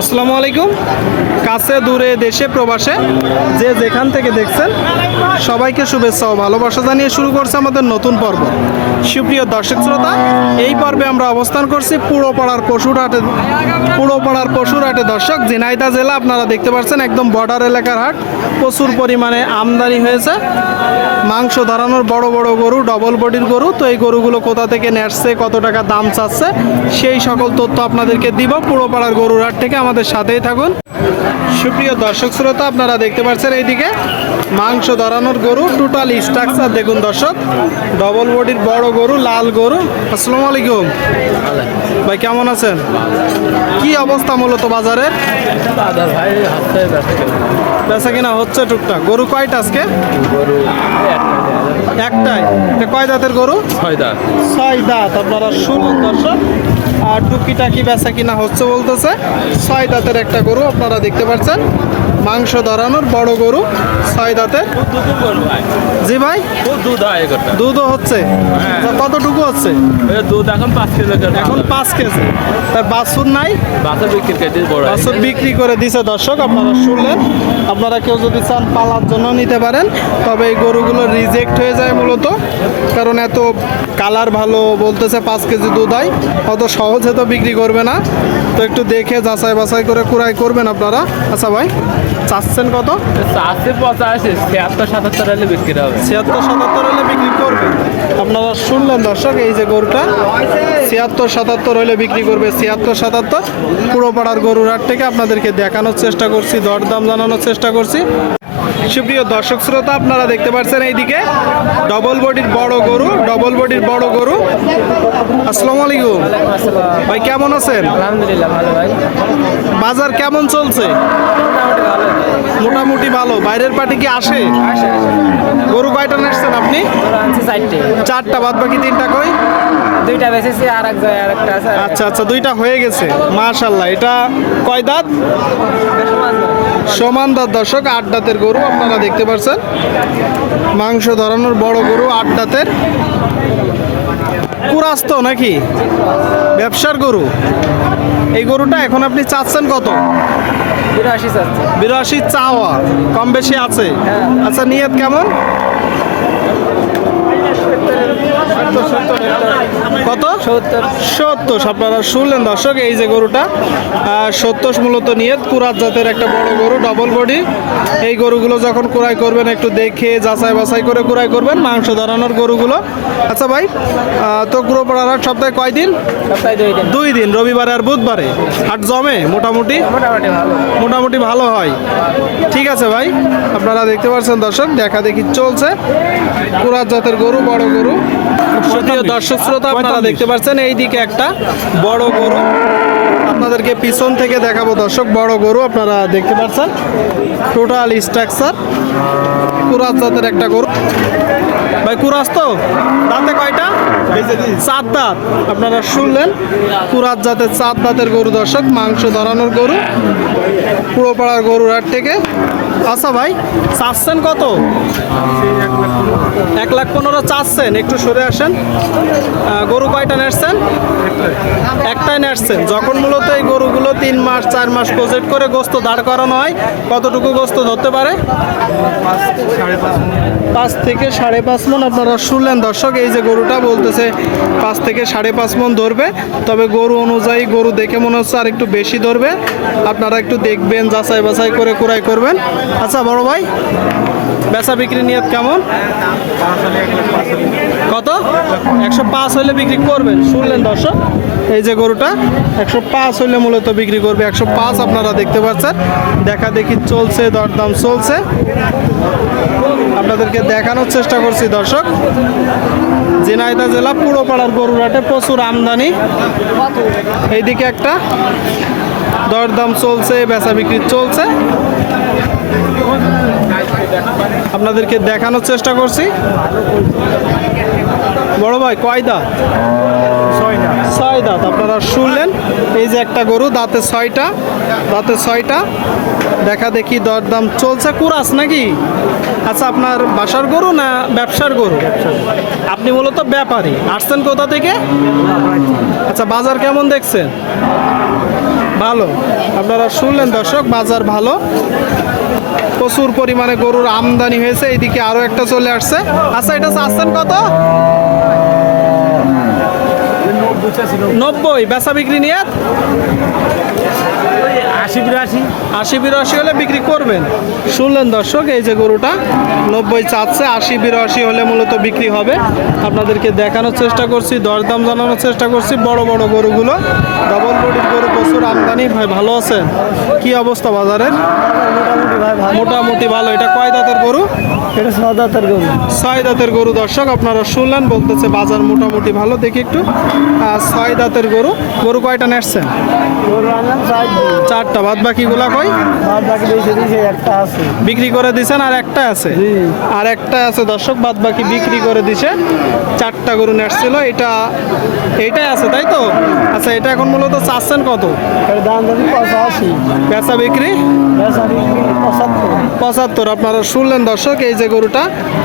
আসসালামু আলাইকুম। কাছে, দূরে, দেশে, প্রবাসে যে যেখান থেকে দেখছেন, সবাইকে শুভেচ্ছা ও ভালোবাসা জানিয়ে শুরু করছে আমাদের নতুন পর্ব। সুপ্রিয় দর্শক শ্রোতা, এই পর্বে আমরা অবস্থান করছি পুরোপাড়ার পশুরহাটে পুরোপাড়ার পশুরহাটে। দর্শক ঝিনাইদা জেলা আপনারা দেখতে পাচ্ছেন, একদম বর্ডার এলাকার হাট। প্রচুর পরিমাণে আমদানি হয়েছে। মাংস ধরানোর বড় বড় গরু ডবল বডির গরু। তো এই গরুগুলো কোথা থেকে নেসছে কত টাকা দাম চাচ্ছে, সেই সকল তথ্য আপনাদেরকে দিব পুরোপাড়ার গরুর হাট থেকে। আমাদের সাথেই থাকুন। সুপ্রিয় দর্শক শ্রোতা আপনারা দেখতে পাচ্ছেন এইদিকে মাংস ধরানোর গরু টোটাল স্ট্রাকচার দেখুন দর্শক। ডবল বডির বড় গরু লাল গরু। আসসালামু আলাইকুম। ভাই কেমন আছেন? কি অবস্থা মূলত বাজারে? বেচা কিনা হচ্ছে টুকটাক। গরু কয়টা আজকে? গরু একটাই। কয় দাঁতের গরু? ছয় দাঁত ছয় দাঁত আপনারা শুনুন দর্শক। টুকিটাকি বেচা কিনা হচ্ছে বলতেছে। ছয় দাঁতের একটা গরু আপনারা দেখতে পাচ্ছেন। মাংস ধরানোর বড় গরু ছয় জি ভাই? দুধ হয়। দুধও হচ্ছে কতটুকু হচ্ছে? দুধ এখন পাঁচ করে এখন পাঁচ কেজি। তার বাছুর নাই? বাছুর বিক্রি করে দিছে দর্শক আপনারা শুনলেন। আপনারা কেউ যদি চান পালার জন্য নিতে পারেন তবে এই গরুগুলো রিজেক্ট হয়ে যায় মূলত। কারণ এত কালার ভালো বলতেছে পাঁচ কেজি দুধ হয় অত সহজে তো বিক্রি করবে না। তো একটু দেখে যাচাই বাছাই করে কুড়াই করবেন আপনারা। আচ্ছা ভাই? চাচ্ছেন কত? চাষে পঁচাশি ছিয়াত্তর সাতাত্তর হলে বিক্রি হবে। ছিয়াত্তর সাতাত্তর হলে বিক্রি করবে। আপনারা শুনলেন দর্শক এই যে গরুটা ছিয়াত্তর সাতাত্তর হলে বিক্রি করবে ছিয়াত্তর সাতাত্তর। পুরো পাড়ার গরুর হাট থেকে আপনাদেরকে দেখানোর চেষ্টা করছি দরদাম জানানোর চেষ্টা করছি। সুপ্রিয় দর্শক শ্রোতা আপনারা দেখতে পাচ্ছেন এইদিকে ডবল বডির বড় গরু ডবল বডির বড় গরু। আসসালামু আলাইকুম। ভাই কেমন আছেন? আলহামদুলিল্লাহ ভালো ভাই। বাজার কেমন চলছে? মোটামুটি ভালো। বাইরের পার্টি কি আসে? গরু কয়টা নেসছেন আপনি? চারটা। বাদ বাকি তিনটা কই? দুইটা বেঁচেছি আর এক আর একটা আছে। আচ্ছা আচ্ছা দুইটা হয়ে গেছে। মাশাল্লাহ এটা কয় দাঁত। সমান দাঁত দর্শক আট দাঁতের গরু আপনারা দেখতে পাচ্ছেন মাংস ধরানোর বড় গরু আট দাঁতের। কুরাস্ত নাকি? ব্যবসার গরু। এই গরুটা এখন আপনি চাচ্ছেন কত? বিরাশি চাচ্ছে। বিরাশি চাওয়া কম বেশি আছে। আচ্ছা নিয়ত কেমন? কত? সত্তর। সত্তর আপনারা শুনলেন দর্শক এই যে গরুটা সত্তর মূলত কুরাত জাতের একটা বড় গরু ডবল বডি এই গরুগুলো যখন করবেন একটু দেখে যাচাই বাছাই করে করবেন মাংস ধরানোর গরুগুলো। আচ্ছা ভাই তো হাট সপ্তাহে কয় দিন। দুই দিন রবিবারে আর বুধবারে। হাট জমে মোটামুটি? মোটামুটি ভালো। মোটামুটি ভালো হয়। ঠিক আছে ভাই আপনারা দেখতে পাচ্ছেন দর্শক দেখা দেখি চলছে। কুরাত জাতের গরু বড় গরু। প্রিয় দর্শক শ্রোতা আপনারা দেখতে পাচ্ছেন এইদিকে একটা বড় গরু। আপনাদেরকে পিছন থেকে দেখাবো দর্শক বড় গরু আপনারা দেখতে পাচ্ছেন। টোটাল স্ট্রাকচার কুরাত জাতের একটা গরু। ভাই, কুরাস তো? দাঁতে কয়টা? চার দাঁত। আপনারা শুনলেন কুরাত জাতের চার দাঁতের গরু দর্শক, মাংস ধরানোর গরু পুরো পাড়ার গরুর হাট থেকে। আচ্ছা ভাই, চাচ্ছেন কত? এক লাখ পনেরো চাচ্ছেন, একটু সরে আসেন। গরু কয়টা নেসছেন একটাই নেসছেন যখন মূলত এই গরুগুলো তিন মাস, চার মাস প্রজেক্ট করে গোস্ত দাঁড় করানো হয়, কতটুকু গোস্ত ধরতে পারে? পাঁচ থেকে সাড়ে পাঁচ মন আপনারা শুনলেন। দর্শক, এই যে গরুটা বলতেছে, পাঁচ থেকে সাড়ে পাঁচ মন ধরবে। তবে গরু অনুযায়ী গরু দেখে মনে হচ্ছে আর একটু বেশি ধরবে। আপনারা একটু দেখবেন, যাচাই বাছাই করে কুড়াই করবেন। আচ্ছা বড় ভাই, বেচা বিক্রি নিয়ত কেমন? একশো পাঁচ হলে বিক্রি করবেন, শুনলেন দর্শক? এই যে গরুটা, একশো পাঁচ হলে মূলত বিক্রি করবে। একশো পাঁচ আপনারা দেখতে পাচ্ছেন। দেখা দেখি চলছে, দরদাম চলছে। আপনাদেরকে দেখানোর চেষ্টা করছি দর্শক। ঝিনাইদহ জেলা পুরোপাড়ার গরুরাটে প্রচুর আমদানি। এইদিকে একটা, দরদাম চলছে, বেচা বিক্রি চলছে। আপনাদেরকে দেখানোর চেষ্টা করছি। বড় ভাই কয় দাঁত ছয় দাঁত আপনারা শুনলেন? এই যে একটা গরু দাঁতে ছয়টা দাঁতে ছয়টা। দেখা দেখি দরদাম চলছে। কুরাস নাকি? আচ্ছা আপনার বাসার গরু না ব্যবসার গরু? আপনি মূলত ব্যাপারী। আসছেন কোথা থেকে? আচ্ছা বাজার কেমন দেখছেন? ভালো। আপনারা শুনলেন দর্শক বাজার ভালো। প্রচুর পরিমাণে গরুর আমদানি হয়েছে এইদিকে আরও একটা চলে আসছে। আচ্ছা এটা চাচ্ছেন কত? নব্বই। বেচা বিক্রি নিয়ে আশি বিরাশি। আশি বিরাশি হলে বিক্রি করবেন। শুনলেন দর্শক এই যে গরুটা নব্বই চাচ্ছে আশি বিরাশি হলে মূলত বিক্রি হবে। আপনাদেরকে দেখানোর চেষ্টা করছি দরদাম জানানোর চেষ্টা করছি বড় বড় গরুগুলো ডবল বডির গরু প্রচুর আমদানি ভাই ভালো আছেন কি অবস্থা বাজারের? মোটামুটি ভালো। এটা কয় দাঁতের গরু? এটা সদাতার গরু। ছয় দাঁতের গরু দর্শক আপনারা শুনলেন বলতেছে বাজার মোটামুটি ভালো। দেখি একটু। আর ছয় দাঁতের গরু। গরু কয়টা দিন চারটা। বাদ বাকিগুলা আছে। বিক্রি করে দিছেন আর একটা আছে? আর একটা আছে দর্শক বাদ বাকি বিক্রি করে দিছে। চারটা গরু নেসছিল এটা এইটাই আছে তাই তো? আচ্ছা এটা এখন মূলত চাচ্ছেন কত? দাম যদি পঁচাশি। পেঁচা বিক্রি? পঁচাত্তর। আপনারা শুনলেন দর্শক এই যে গরুটা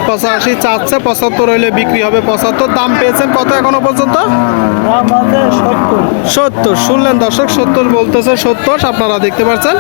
পঁচাশি চাচ্ছে পঁচাত্তর হইলে বিক্রি হবে পঁচাত্তর। দাম পেয়েছেন কত এখনও পর্যন্ত? সত্তর। সত্তর শুনলেন দর্শক সত্তর বলতেছে সত্তর আপনারা দেখতে পাচ্ছেন।